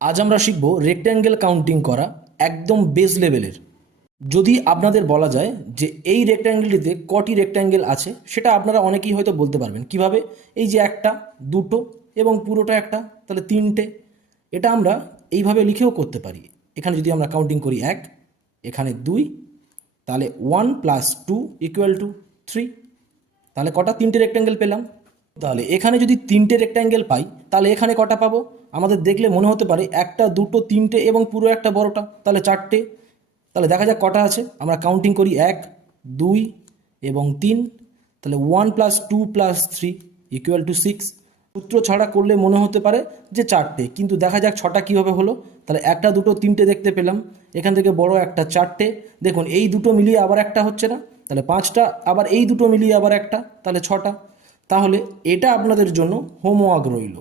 আজ আমরা শিখব রেক্ট্যাঙ্গেল কাউন্টিং করা একদম বেস লেভেলের। যদি আপনাদের বলা যায় যে এই রেক্ট্যাঙ্গেলটিতে কটি রেক্ট্যাঙ্গেল আছে, সেটা আপনারা অনেকেই হয়তো বলতে পারবেন। কিভাবে? এই যে একটা, দুটো এবং পুরোটা একটা, তাহলে তিনটে। এটা আমরা এইভাবে লিখেও করতে পারি। এখানে যদি আমরা কাউন্টিং করি এক, এখানে দুই, তাহলে 1 + 2 = 3। তাহলে কটা? তিনটে রেক্ট্যাঙ্গেল পেলাম। তাহলে এখানে যদি তিনটে রেক্ট্যাঙ্গেল পাই, তাহলে এখানে কটা পাবো? আমাদের দেখলে মনে হতে পারে একটা, দুটো, তিনটে এবং পুরো একটা বড়টা, তাহলে চারটে। তাহলে দেখা যাক কটা আছে। আমরা কাউন্টিং করি এক, দুই এবং তিন। তাহলে 1 + 2 + 3 = 6। সূত্র ছাড়া করলে মনে হতে পারে যে চারটে, কিন্তু দেখা যাক ছটা কীভাবে হলো। তাহলে একটা, দুটো, তিনটে দেখতে পেলাম, এখান থেকে বড় একটা চারটে। দেখুন এই দুটো মিলিয়ে আবার একটা হচ্ছে না, তাহলে পাঁচটা। আবার এই দুটো মিলিয়ে আবার একটা, তাহলে ছটা। তাহলে এটা আপনাদের জন্য হোমওয়ার্ক রইল।